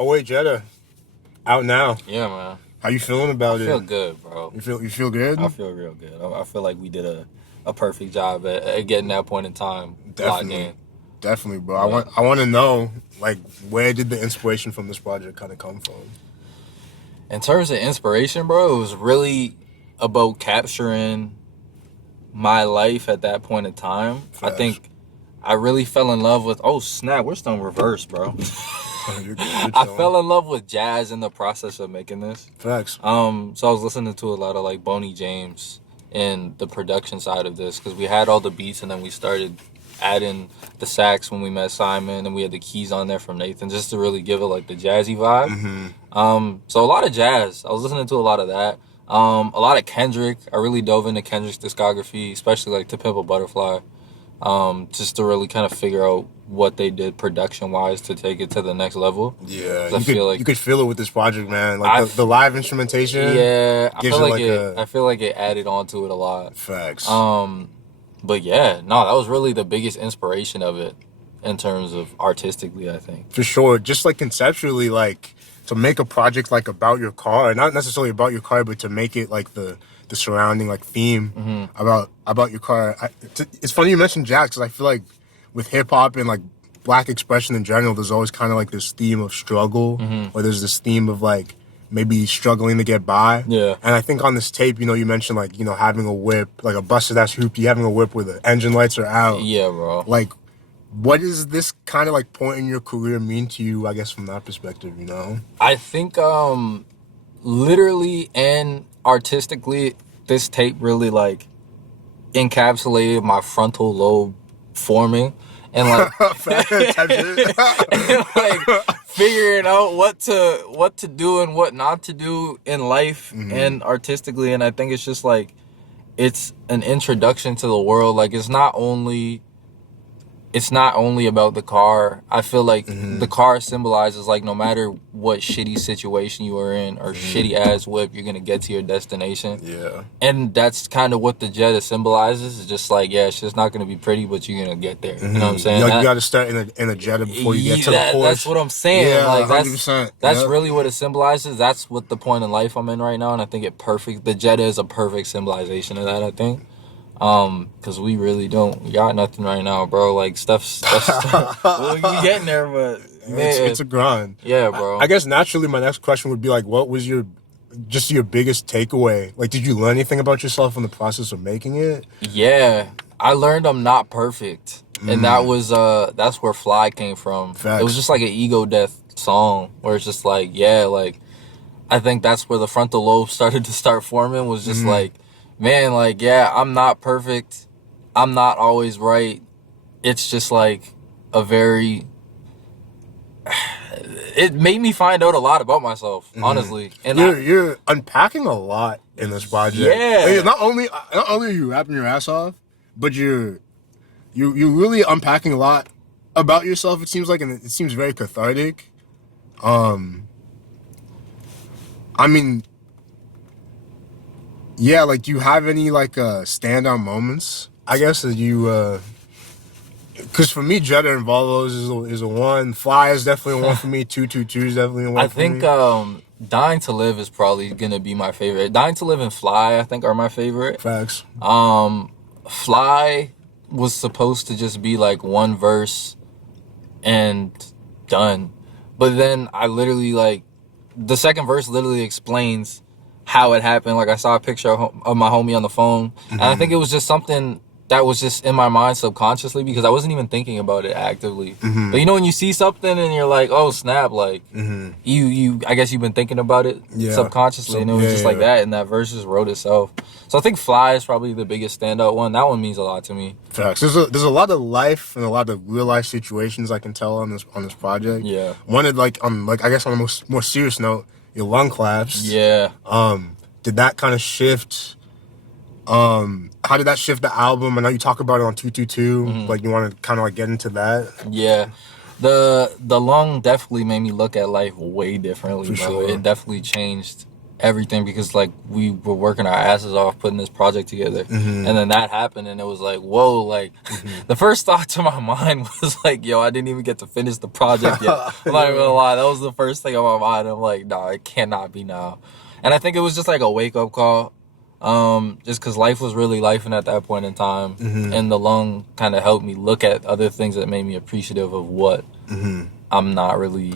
Oh wait, Jetta, out now. Yeah, man. How you feeling about I it? feel good, bro. You feel good? I feel real good. I feel like we did a perfect job at getting that point in time locked in. Definitely, bro. Yeah. I want to know, like, where did the inspiration from this project kind of come from? In terms of inspiration, bro, it was really about capturing my life at that point in time. Facts. I think I really fell in love with. Oh snap! We're still in reverse, bro. You're I fell in love with jazz in the process of making this. Facts. So I was listening to a lot of like Boney James and the production side of this because we had all the beats and then we started adding the sax when we met Simon and we had the keys on there from Nathan just to really give it like the jazzy vibe. Mm-hmm. So a lot of jazz. I was listening to a lot of that. A lot of Kendrick. I really dove into Kendrick's discography, especially like To Pimp a Butterfly. Just to really kind of figure out what they did production wise to take it to the next level. Yeah, you could feel it with this project, man. Like the live instrumentation. Yeah, I feel like it added on to it a lot. Facts. But yeah, no, that was really the biggest inspiration of it in terms of artistically, I think. For sure, just like conceptually, like to make a project like about your car, not necessarily about your car, but to make it like the surrounding like theme about your car. It's funny you mentioned jazz because I feel like with hip hop and like black expression in general, there's always kind of like this theme of struggle, or there's this theme of like maybe struggling to get by. Yeah. And I think on this tape, you know, you mentioned like, you know, having a whip, like a busted ass hoopty, having a whip where the engine lights are out. Yeah, bro. Like, what does this kind of like point in your career mean to you, I guess, from that perspective, you know? I think literally and artistically, this tape really like encapsulated my frontal lobe forming and like, and, like figuring out what to do and what not to do in life and artistically. And I think it's just like it's an introduction to the world. Like it's not only about the car. I feel like the car symbolizes like no matter what shitty situation you are in or shitty ass whip, you're gonna get to your destination. Yeah. And that's kind of what the Jetta symbolizes. It's just like, yeah, it's just not gonna be pretty, but you're gonna get there. You know what I'm saying? You got to start in a Jetta before you get to the Porsche. That's what I'm saying. Yeah, like 100%. That's really what it symbolizes. That's what the point in life I'm in right now, and I think the Jetta is a perfect symbolization of that, I think. Cause we really don't got nothing right now, bro. Like stuff's well, we getting there, but man, it's a grind. Yeah, bro. I guess naturally my next question would be like, what was your biggest takeaway? Like, did you learn anything about yourself in the process of making it? Yeah, I learned I'm not perfect, and that was that's where Fly came from. Facts. It was just like an ego death song where it's just like, yeah, like I think that's where the frontal lobe started to forming. Was just like, man, like, yeah, I'm not perfect. I'm not always right. It's just like it made me find out a lot about myself, honestly. And you're unpacking a lot in this project. Yeah. Like, not only are you rapping your ass off, but you're really unpacking a lot about yourself. It seems like, and it seems very cathartic. I mean, yeah, like, do you have any like standout moments? I guess that you, because for me, Jetta and Volvos is a one. Fly is definitely a one for me. 222 is definitely a one. I think Dying to Live is probably gonna be my favorite. Dying to Live and Fly, I think, are my favorite. Facts. Fly was supposed to just be like one verse and done, but then I literally like the second verse literally explains how it happened. Like I saw a picture of my homie on the phone, and I think it was just something that was just in my mind subconsciously because I wasn't even thinking about it actively. But you know when you see something and you're like, oh snap, like you I guess you've been thinking about it subconsciously, and it was just like that, and that verse just wrote itself. So I think Fly is probably the biggest standout one. That one means a lot to me. Facts. There's a lot of life and a lot of real life situations I can tell on this project. Yeah. One of like I guess on a more serious note, your lung collapse. Yeah. Did that kind of shift? How did that shift the album? I know you talk about it on 222. Like you want to kind of like get into that. Yeah. The lung definitely made me look at life way differently, bro. Sure. It definitely changed everything because like we were working our asses off putting this project together, and then that happened, and it was like, whoa, like the first thought to my mind was like, yo, I didn't even get to finish the project yet. I'm not even gonna lie, that was the first thing on my mind. I'm like, nah, it cannot be now. And I think it was just like a wake up call, just because life was really lifing at that point in time, and the lung kind of helped me look at other things that made me appreciative of what I'm not really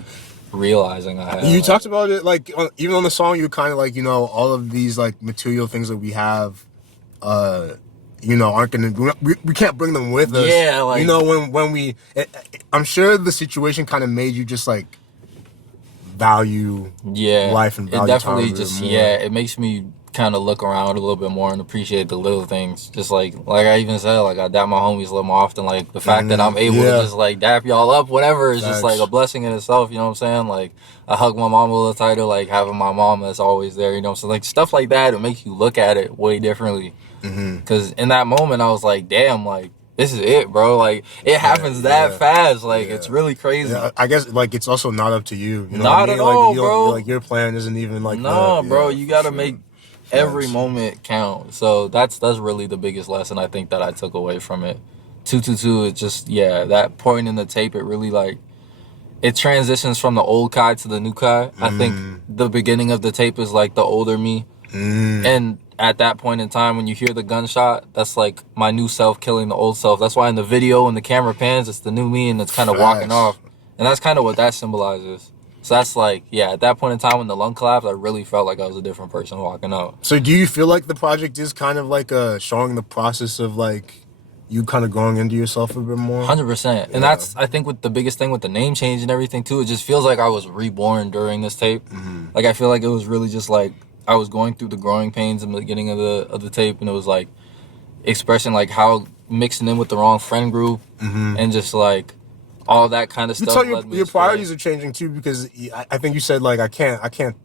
realizing I have. You talked about it, like, even on the song, you kind of like, you know, all of these, like, material things that we have, you know, aren't going to, we can't bring them with us. Yeah, like, you know, when we, I'm sure the situation kind of made you just, like, value life and value it definitely time just, more. it makes me kind of look around a little bit more and appreciate the little things. Just like I even said, like, I dap my homies a little more often. Like, the fact that I'm able to just, like, dap y'all up, whatever, is just, like, a blessing in itself, you know what I'm saying? Like, I hug my mom a little tighter, like, having my mom that's always there, you know what I'm saying? Like, stuff like that, it makes you look at it way differently. Because in that moment, I was like, damn, like, this is it, bro. Like, it happens that fast. Like, it's really crazy. Yeah, I guess, like, it's also not up to you. You know not what I mean? at all, like, bro. Like, your plan isn't even, like, no, bro. You got to sure. make every moment count. So that's really the biggest lesson I think that I took away from it. 222 is just, that point in the tape, it really, like, it transitions from the old Kai to the new Kai. I think the beginning of the tape is like the older me. And at that point in time, when you hear the gunshot, that's like my new self killing the old self. That's why in the video, when the camera pans, it's the new me and it's kind of walking off. And that's kind of what that symbolizes. So that's like, at that point in time when the lung collapsed, I really felt like I was a different person walking out. So do you feel like the project is kind of like showing the process of, like, you kind of growing into yourself a bit more? 100%. And that's, I think, with the biggest thing with the name change and everything too, it just feels like I was reborn during this tape. Like, I feel like it was really just like I was going through the growing pains in the beginning of the tape, and it was like expressing like how mixing in with the wrong friend group and just like all that kind of stuff. Your priorities are changing too, because I think you said, like, I can't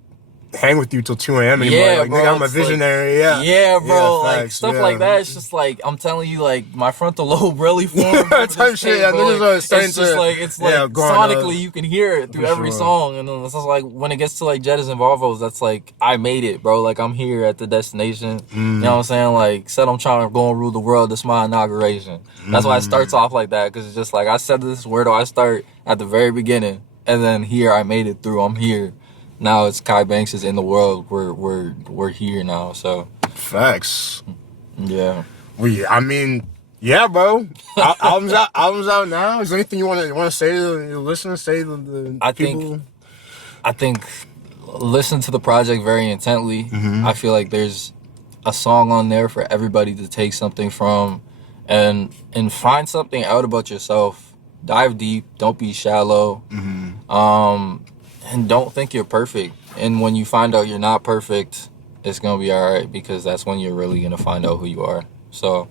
hang with you till 2 a.m. anymore. Yeah, like, bro, nigga, I'm a visionary. Like, yeah, bro. Facts, like, stuff like that. It's just like, I'm telling you, like, my frontal lobe really formed. Type shit. Niggas are starting it's just to, like, it's like sonically you can hear it through every song. And then it's just like, when it gets to like Jettas and Volvos, that's like, I made it, bro. Like, I'm here at the destination. You know what I'm saying? Like, said I'm trying to go and rule the world. This is my inauguration. That's why it starts off like that. Because it's just like, I said this, where do I start? At the very beginning. And then here, I made it through. I'm here. Now it's Kai Banks is in the world. We're here now. So facts. Yeah. I mean, yeah, bro. Albums out now. Is there anything you want to say to your listeners? Say to the people. I think listen to the project very intently. I feel like there's a song on there for everybody to take something from, and find something out about yourself. Dive deep. Don't be shallow. And don't think you're perfect. And when you find out you're not perfect, it's going to be all right, because that's when you're really going to find out who you are. So,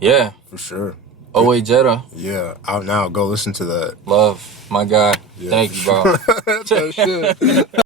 yeah. For sure. Oh, wait, Jetta. Yeah, out now. Go listen to that. Love, my guy. Thank you, bro.